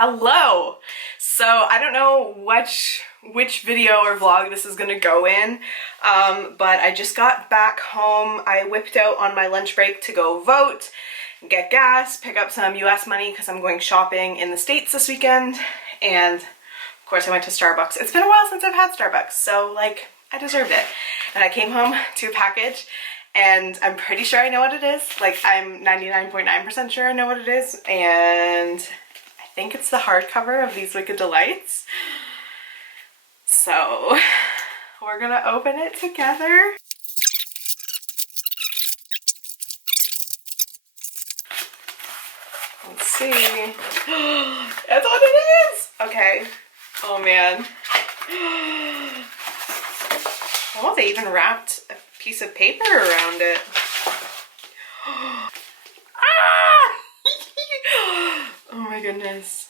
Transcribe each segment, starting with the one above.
Hello! So I don't know which video or vlog this is gonna go in, but I just got back home. I whipped out on my lunch break to go vote, get gas, pick up some US money because I'm going shopping in the States this weekend, and of course I went to Starbucks. It's been a while since I've had Starbucks, so like I deserved it. And I came home to a package and I'm pretty sure I know what it is. Like I'm 99.9% sure I know what it is, and I think it's the hardcover of these Wicked Delights. So we're gonna open it together. Let's see. That's what it is! Okay. Oh man. Oh, they even wrapped a piece of paper around it. Oh my goodness.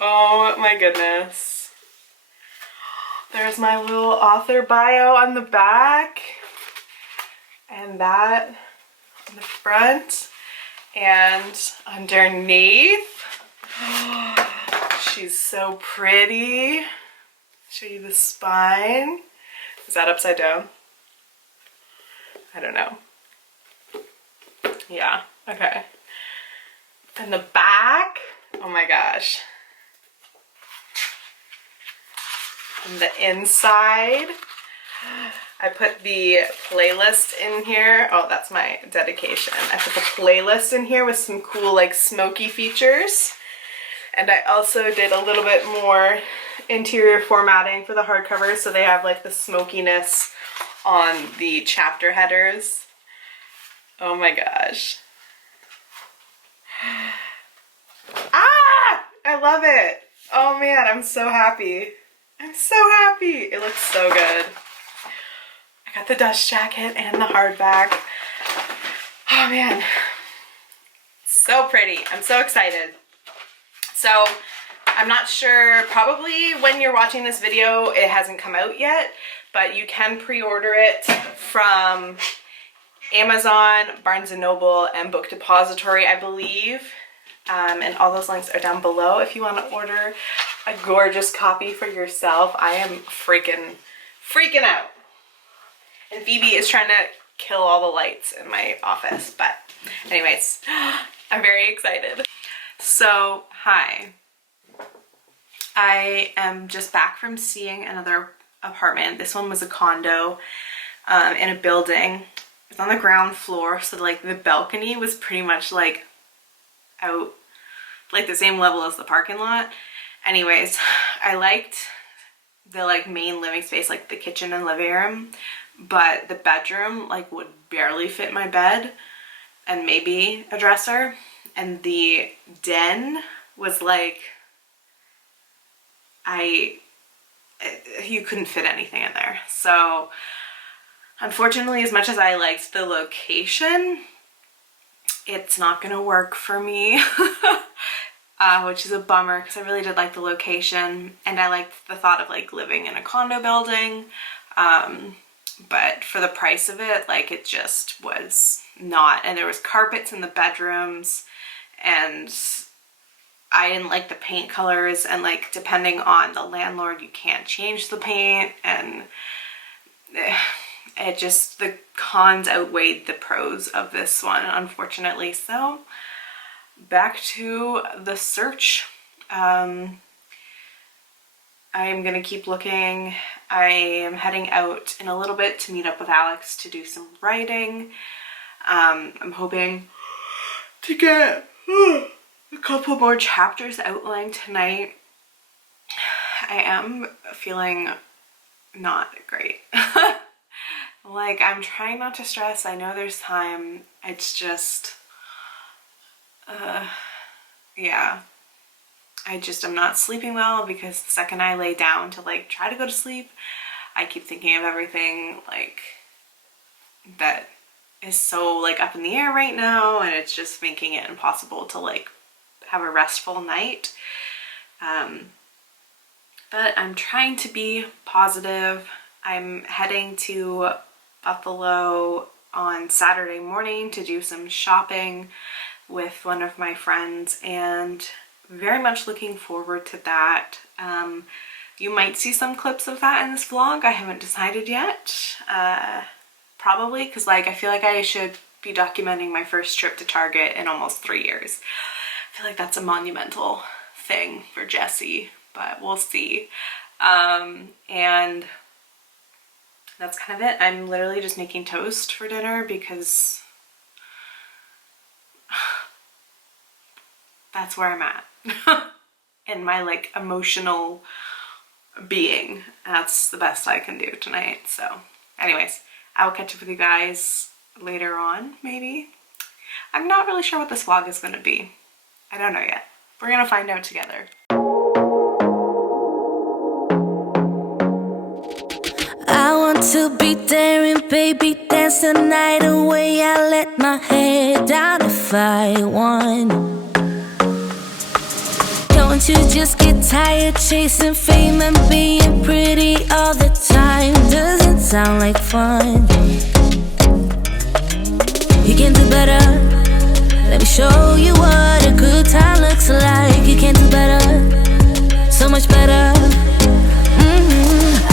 Oh my goodness. There's my little author bio on the back. And that on the front. And underneath. She's so pretty. Show you the spine. Is that upside down? I don't know. Yeah, okay. And the back, oh my gosh. And the inside, I put the playlist in here. Oh, that's my dedication. I put the playlist in here with some cool like smoky features. And I also did a little bit more interior formatting for the hardcover, so they have like the smokiness on the chapter headers. Oh my gosh. Ah! I love it. Oh man, I'm so happy. I'm so happy. It looks so good. I got the dust jacket and the hardback. Oh man. So pretty. I'm so excited. So I'm not sure, probably when you're watching this video it hasn't come out yet, but you can pre-order it from Amazon, Barnes & Noble, and Book Depository, I believe. And all those links are down below if you want to order a gorgeous copy for yourself. I am freaking out. And Phoebe is trying to kill all the lights in my office, but anyways, I'm very excited. So, hi. I am just back from seeing another apartment. This one was a condo in a building. It's on the ground floor, so like the balcony was pretty much like out like the same level as the parking lot. Anyways, I liked the like main living space, like the kitchen and living room, but the bedroom like would barely fit my bed and maybe a dresser, and the den was like you couldn't fit anything in there. So unfortunately, as much as I liked the location, it's not gonna work for me, which is a bummer because I really did like the location and I liked the thought of like living in a condo building, but for the price of it, like it just was not. And there was carpets in the bedrooms and I didn't like the paint colors, and like depending on the landlord you can't change the paint, and it just, the cons outweighed the pros of this one, unfortunately. So back to the search. I'm gonna keep looking. I am heading out in a little bit to meet up with Alex to do some writing. I'm hoping to get a couple more chapters outlined tonight. I am feeling not great. Like, I'm trying not to stress. I know there's time. It's just, yeah. I'm not sleeping well because the second I lay down to like try to go to sleep, I keep thinking of everything like that is so like up in the air right now, and it's just making it impossible to like have a restful night. But I'm trying to be positive. I'm heading to Buffalo on Saturday morning to do some shopping with one of my friends, and very much looking forward to that. You might see some clips of that in this vlog. I haven't decided yet. Probably, because like I feel like I should be documenting my first trip to Target in almost 3 years. I feel like that's a monumental thing for Jessie, but we'll see. And that's kind of it. I'm literally just making toast for dinner because that's where I'm at in my like emotional being. That's the best I can do tonight. So anyways, I'll catch up with you guys later on, maybe. I'm not really sure what this vlog is going to be. I don't know yet. We're gonna find out together. I want to be there and baby dance the night away. I let my head down if I won. Don't you just get tired chasing fame and being pretty all the time? Doesn't sound like fun. You can do better. Let me show you what a good time looks like. You can do better, so much better.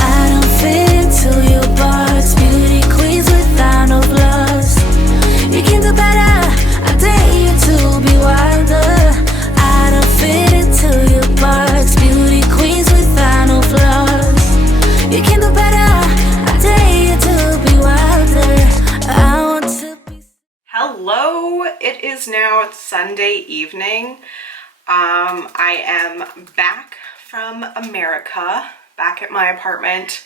I don't fit into your box. Beauty queens without no flaws. You can do better. I dare you to be wilder. I don't fit into your box. Beauty queens without no flaws. You can do better. I dare you to be wilder. I want to be. Hello, it is now Sunday evening. I am back from America, back at my apartment.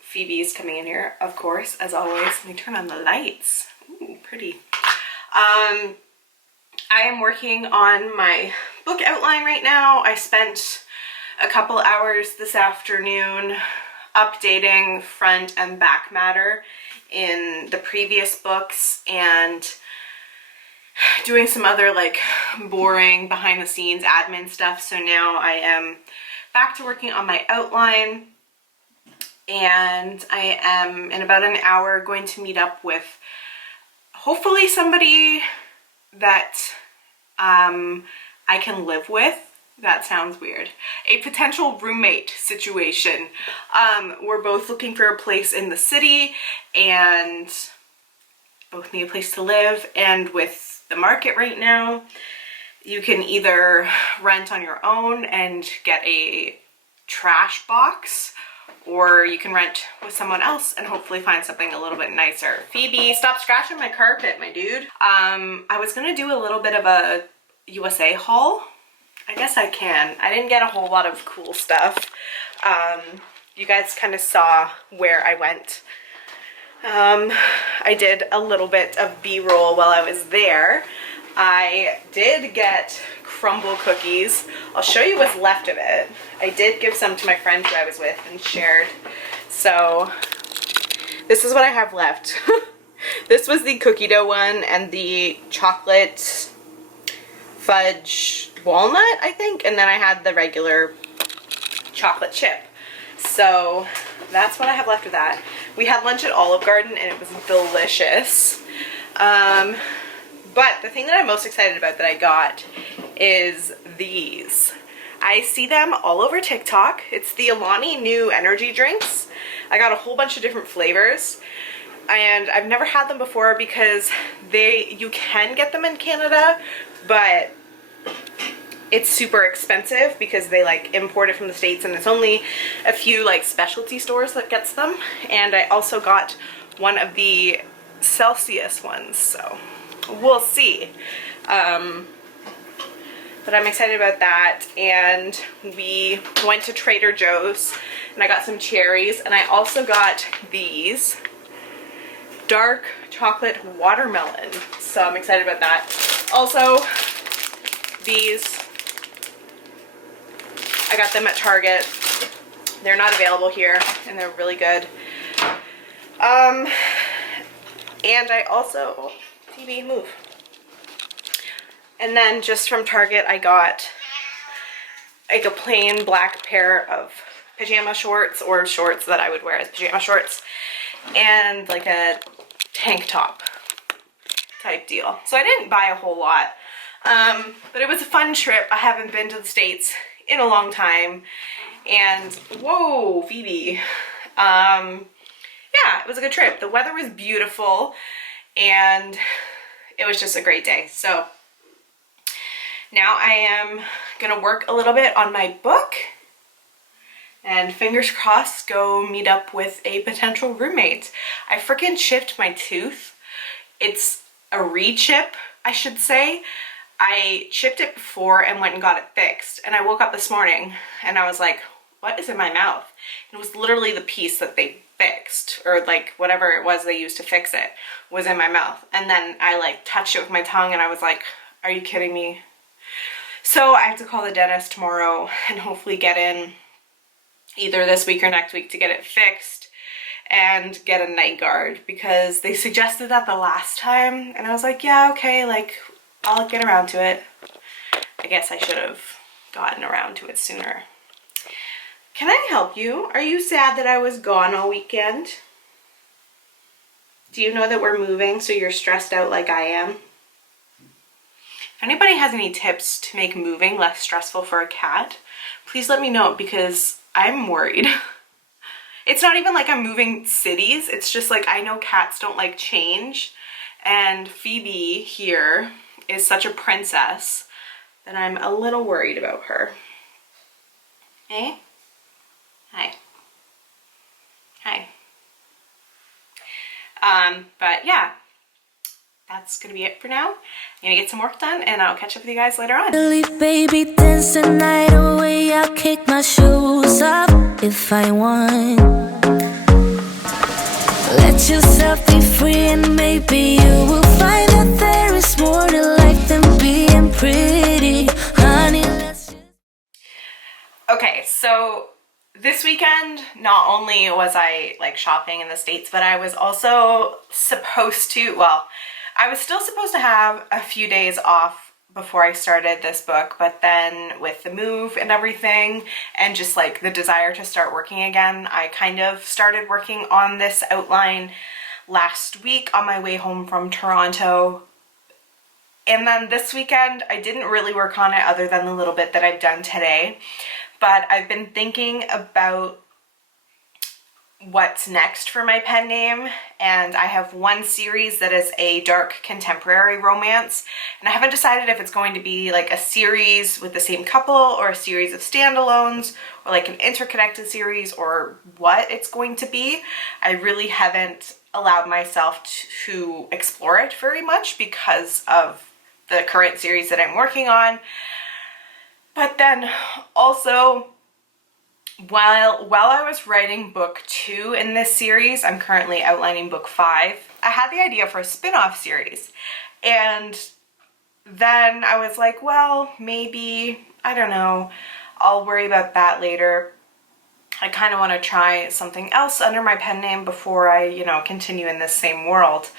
Phoebe's coming in here, of course, as always. Let me turn on the lights. Ooh, pretty. I am working on my book outline right now. I spent a couple hours this afternoon updating front and back matter in the previous books and doing some other like boring behind the scenes admin stuff. So now I am back to working on my outline, and I am in about an hour going to meet up with hopefully somebody that I can live with. That sounds weird. A potential roommate situation. We're both looking for a place in the city and both need a place to live, and with the market right now, you can either rent on your own and get a trash box, or you can rent with someone else and hopefully find something a little bit nicer. Phoebe, stop scratching my carpet, my dude. I was gonna do a little bit of a USA haul. I guess I can. I didn't get a whole lot of cool stuff. You guys kind of saw where I went. I did a little bit of B-roll while I was there. I did get crumble cookies. I'll show you what's left of it. I did give some to my friend who I was with and shared. So this is what I have left. This was the cookie dough one and the chocolate fudge walnut, I think, and then I had the regular chocolate chip. So that's what I have left of that. We had lunch at Olive Garden and it was delicious. But the thing that I'm most excited about that I got is these. I see them all over TikTok. It's the Alani Nu energy drinks. I got a whole bunch of different flavors, and I've never had them before because you can get them in Canada, but it's super expensive because they like import it from the States, and it's only a few like specialty stores that gets them. And I also got one of the Celsius ones, so we'll see. But I'm excited about that. And we went to Trader Joe's and I got some cherries, and I also got these dark chocolate watermelon, so I'm excited about that. Also, these, I got them at Target. They're not available here and they're really good. And I also, TV, move. And then just from Target, I got like a plain black pair of pajama shorts, or shorts that I would wear as pajama shorts, and like a tank top type deal. So I didn't buy a whole lot. But it was a fun trip. I haven't been to the States in a long time. And whoa, Phoebe. Yeah, it was a good trip. The weather was beautiful and it was just a great day. So now I am gonna work a little bit on my book and fingers crossed go meet up with a potential roommate. I freaking chipped my tooth. It's a re-chip, I should say. I chipped it before and went and got it fixed. And I woke up this morning and I was like, what is in my mouth? It was literally the piece that they fixed, or like whatever it was they used to fix it was in my mouth. And then I like touched it with my tongue and I was like, are you kidding me? So I have to call the dentist tomorrow and hopefully get in either this week or next week to get it fixed and get a night guard, because they suggested that the last time and I was like, yeah, okay, like I'll get around to it. I guess I should have gotten around to it sooner. Can I help you? Are you sad that I was gone all weekend? Do you know that we're moving so you're stressed out like I am? If anybody has any tips to make moving less stressful for a cat, please let me know, because I'm worried. It's not even like I'm moving cities. It's just like I know cats don't like change, and Phoebe here is such a princess that I'm a little worried about her. Hey? Hi. Hi. But yeah, that's gonna be it for now. I'm gonna get some work done and I'll catch up with you guys later on. Baby, dance the night away. I'll kick my shoes off if I want. Let yourself be free and maybe you will find that there is more to life than being pretty. Honey, let's just... Okay, so this weekend, not only was I like shopping in the States, but I was also supposed to, well, I was still supposed to have a few days off before I started this book, but then with the move and everything and just like the desire to start working again, I kind of started working on this outline last week on my way home from Toronto. And then this weekend, I didn't really work on it other than the little bit that I've done today. But I've been thinking about what's next for my pen name, and I have one series that is a dark contemporary romance, and I haven't decided if it's going to be like a series with the same couple or a series of standalones or like an interconnected series or what it's going to be. I really haven't allowed myself to explore it very much because of the current series that I'm working on. But then also, while I was writing book 2 in this series, I'm currently outlining book 5, I had the idea for a spin-off series. And then I was like, well, maybe, I don't know, I'll worry about that later. I kind of want to try something else under my pen name before I, you know, continue in this same world.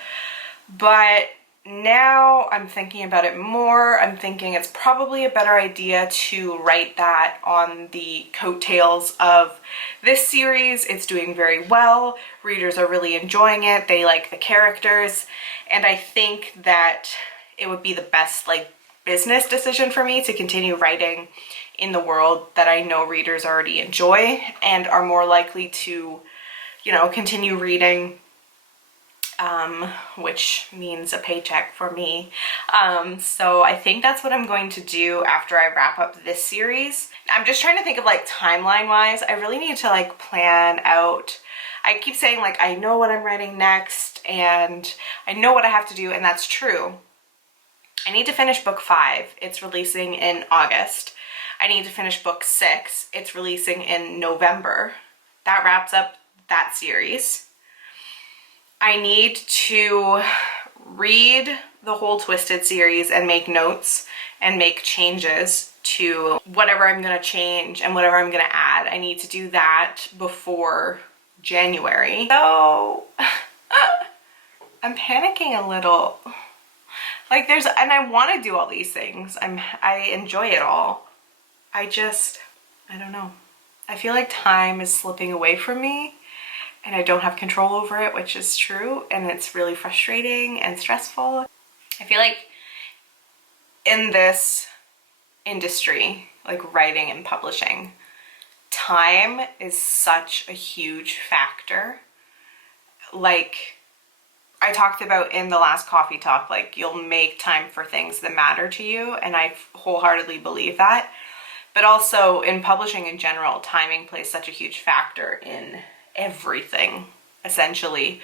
But now I'm thinking about it more. I'm thinking it's probably a better idea to write that on the coattails of this series. It's doing very well. Readers are really enjoying it. They like the characters. And I think that it would be the best like business decision for me to continue writing in the world that I know readers already enjoy and are more likely to, you know, continue reading, which means a paycheck for me. So I think that's what I'm going to do after I wrap up this series. I'm just trying to think of like timeline wise. I really need to like plan out. I keep saying like I know what I'm writing next and I know what I have to do, and that's true. I need to finish book 5. It's releasing in August. I need to finish book 6. It's releasing in November. That wraps up that series. I need to read the whole Twisted series and make notes and make changes to whatever I'm going to change and whatever I'm going to add. I need to do that before January. So I'm panicking a little. Like and I want to do all these things. I enjoy it all. I don't know. I feel like time is slipping away from me and I don't have control over it, which is true, and it's really frustrating and stressful. I feel like in this industry, like writing and publishing, time is such a huge factor. Like I talked about in the last coffee talk, like you'll make time for things that matter to you, and I wholeheartedly believe that. But also in publishing in general, timing plays such a huge factor in everything, essentially.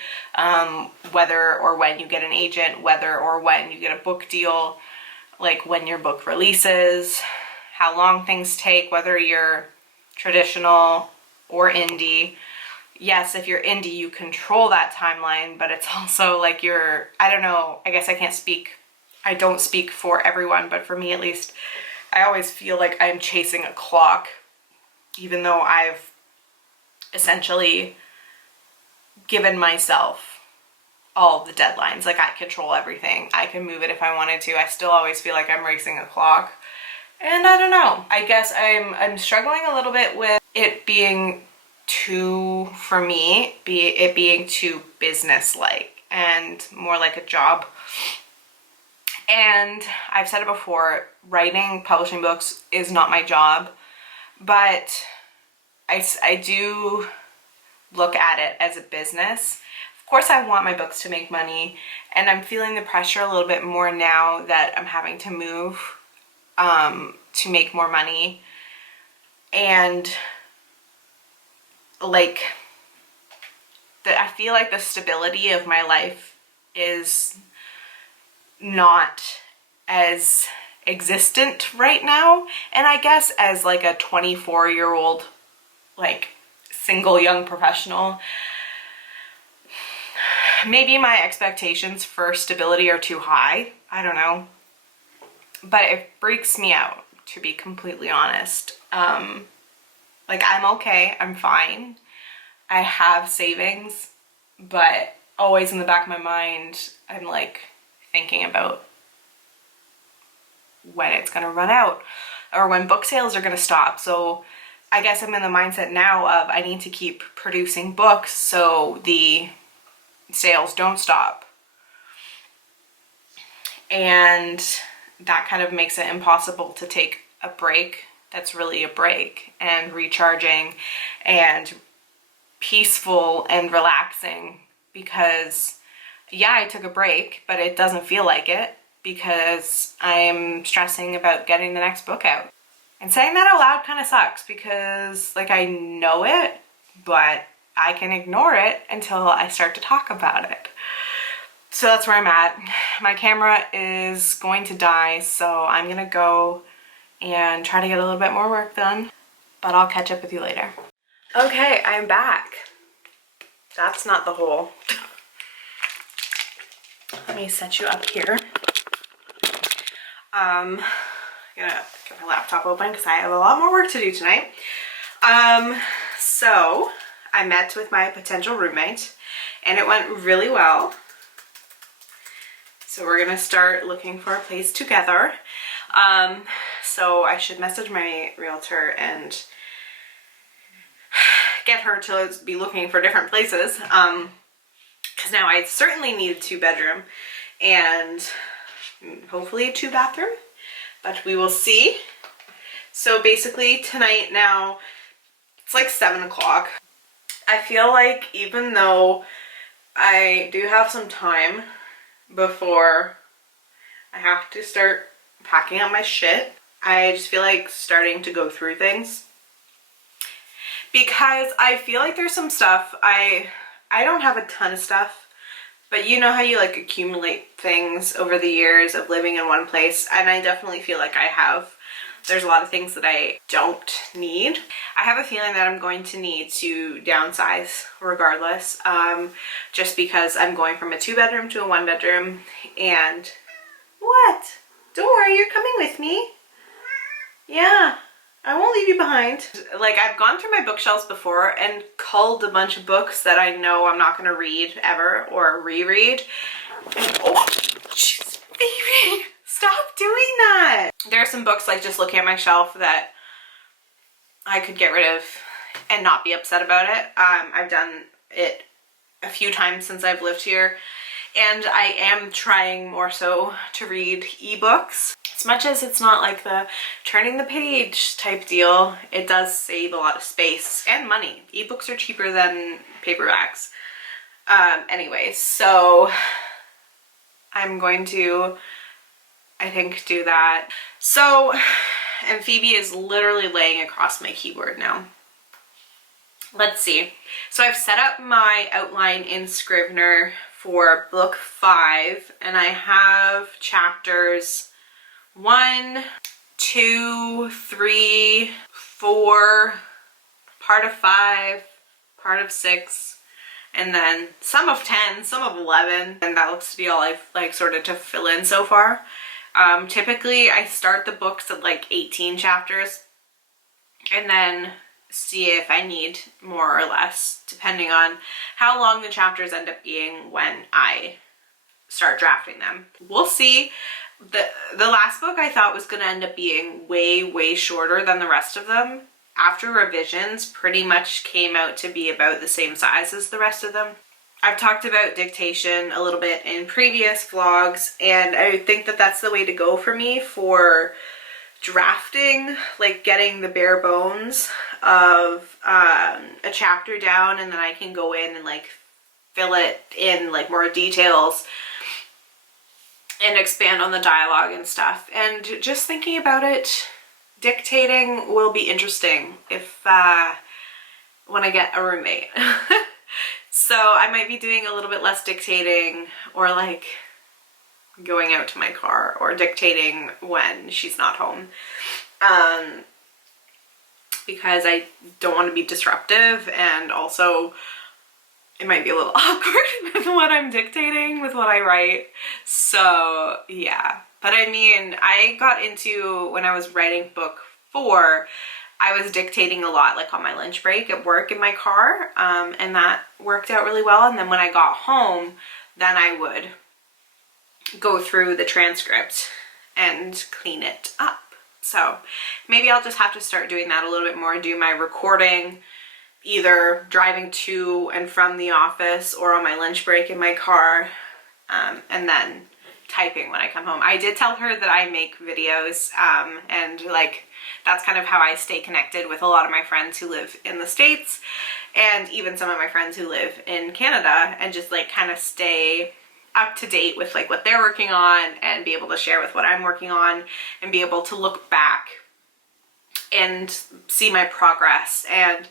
Whether or when you get an agent, whether or when you get a book deal, like when your book releases, how long things take, whether you're traditional or indie. Yes, if you're indie, you control that timeline, but it's also like I don't know, I guess I don't speak for everyone, but for me at least, I always feel like I'm chasing a clock, even though I've essentially given myself all the deadlines. Like I control everything. I can move it if I wanted to. I still always feel like I'm racing a clock. And I don't know. I guess I'm struggling a little bit with it being too, for me, it being too business-like and more like a job. And I've said it before, writing, publishing books is not my job, but I do look at it as a business. Of course, I want my books to make money, and I'm feeling the pressure a little bit more now that I'm having to move to make more money. And like, I feel like the stability of my life is not as existent right now. And I guess as like a 24-year-old, like single young professional, maybe my expectations for stability are too high. I don't know. But it freaks me out, to be completely honest. Like I'm okay, I'm fine. I have savings, but always in the back of my mind, I'm like thinking about when it's gonna run out or when book sales are gonna stop. So I guess I'm in the mindset now of I need to keep producing books so the sales don't stop. And that kind of makes it impossible to take a break that's really a break and recharging and peaceful and relaxing, because yeah, I took a break, but it doesn't feel like it because I'm stressing about getting the next book out. And saying that out loud kind of sucks because like I know it, but I can ignore it until I start to talk about it. So that's where I'm at. My camera is going to die, so I'm gonna go and try to get a little bit more work done, but I'll catch up with you later. Okay, I'm back. That's not the hole. Let me set you up here. I'm gonna get my laptop open because I have a lot more work to do tonight. So I met with my potential roommate and it went really well. So we're gonna start looking for a place together. So I should message my realtor and get her to be looking for different places. Because now I certainly need a 2-bedroom and hopefully a 2-bathroom, but we will see. So basically tonight now, it's like 7 o'clock. I feel like even though I do have some time before I have to start packing up my shit, I just feel like starting to go through things because I feel like there's some stuff. I don't have a ton of stuff, but you know how you like accumulate things over the years of living in one place, and I definitely feel like I have. There's a lot of things that I don't need. I have a feeling that I'm going to need to downsize regardless, just because I'm going from a 2-bedroom to a 1-bedroom. And what? Don't worry, you're coming with me. Yeah, I won't leave you behind. Like, I've gone through my bookshelves before and culled a bunch of books that I know I'm not gonna read ever or reread. Oh, jeez, baby, stop doing that. There are some books, like just looking at my shelf, that I could get rid of and not be upset about it. I've done it a few times since I've lived here, and I am trying more so to read ebooks. As much as it's not like the turning the page type deal, it does save a lot of space and money. Ebooks are cheaper than paperbacks. Anyways, so I'm going to, I think, do that. So, and Phoebe is literally laying across my keyboard now. Let's see. So I've set up my outline in Scrivener for book 5, and I have chapters 1, 2, 3, 4, part of 5, part of 6, and then some of 10, some of 11, and that looks to be all I've like sorted to fill in so far. Typically I start the books at like 18 chapters and then see if I need more or less, depending on how long the chapters end up being when I start drafting them. We'll see. The last book I thought was going to end up being way shorter than the rest of them. After revisions, pretty much came out to be about the same size as the rest of them. I've talked about dictation a little bit in previous vlogs, and I think that that's the way to go for me for drafting, like getting the bare bones of a chapter down, and then I can go in and like fill it in like more details and expand on the dialogue and stuff. And just thinking about it, dictating will be interesting if when I get a roommate. So I might be doing a little bit less dictating, or like going out to my car, or dictating when she's not home, because I don't want to be disruptive, and also it might be a little awkward with what I'm dictating, with what I write. So yeah, but I mean, I got into, when I was writing book 4, I was dictating a lot, like on my lunch break at work in my car, and that worked out really well. And then when I got home, then I would go through the transcript and clean it up. So maybe I'll just have to start doing that a little bit more, do my recording either driving to and from the office or on my lunch break in my car, and then typing when I come home. I did tell her that I make videos, and like that's kind of how I stay connected with a lot of my friends who live in the States, and even some of my friends who live in Canada, and just like kind of stay up to date with like what they're working on, and be able to share with what I'm working on, and be able to look back and see my progress. And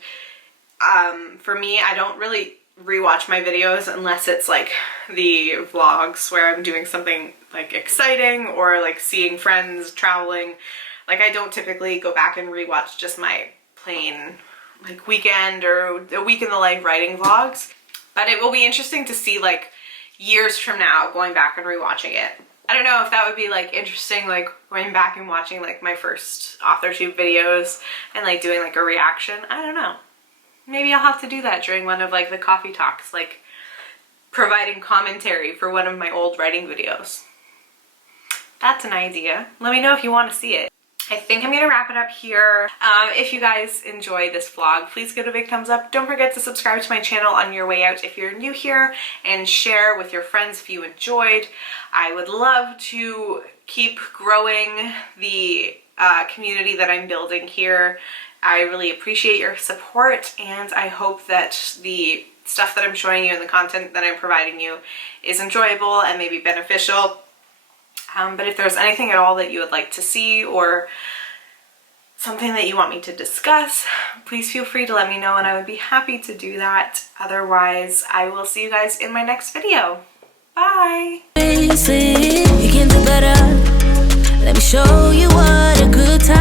for me, I don't really rewatch my videos unless it's like the vlogs where I'm doing something like exciting, or like seeing friends traveling. Like I don't typically go back and rewatch just my plain like weekend or a week in the life writing vlogs. But it will be interesting to see like years from now going back and rewatching it. I don't know if that would be like interesting, like going back and watching like my first authortube videos and like doing like a reaction. I don't know. Maybe I'll have to do that during one of like the coffee talks, like providing commentary for one of my old writing videos. That's an idea. Let me know if you want to see it. I think I'm gonna wrap it up here. If you guys enjoy this vlog, please give it a big thumbs up. Don't forget to subscribe to my channel on your way out if you're new here, and share with your friends if you enjoyed. I would love to keep growing the community that I'm building here. I really appreciate your support, and I hope that the stuff that I'm showing you and the content that I'm providing you is enjoyable and maybe beneficial. But if there's anything at all that you would like to see, or something that you want me to discuss, please feel free to let me know, and I would be happy to do that. Otherwise, I will see you guys in my next video. Bye! You can do better. Let me show you what a good time